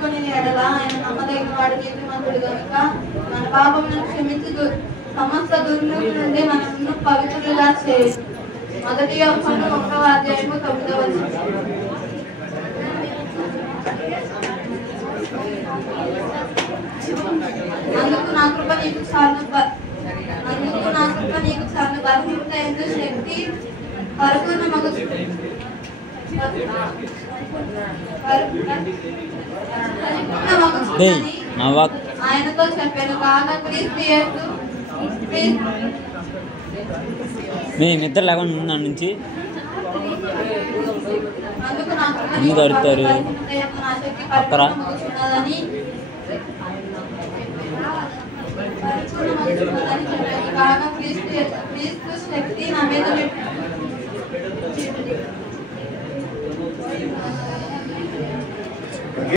ఒప్పుకొని ఎడల ఆయన నమ్మదగిన వాడు నీతిమంతుడు కనుక మన పాపములను క్షమించి సమస్త దుర్నీతి నుండి మనల్ని పవిత్రులుగా చేయి. 1 యోహాను 1:9. అందుకు నా కృప నీకు చాలు, బలహీనత ఎందు శక్తి పరిపూర్ణమగు ఆయనతో చెప్పాను. కాగా క్రీస్తు యేసు మీ నిద్ర లేకుండా ఉన్న నుంచి ఎందుకు అరుతారు అక్కరా కాగా క్రీస్తు శక్తి నా మీద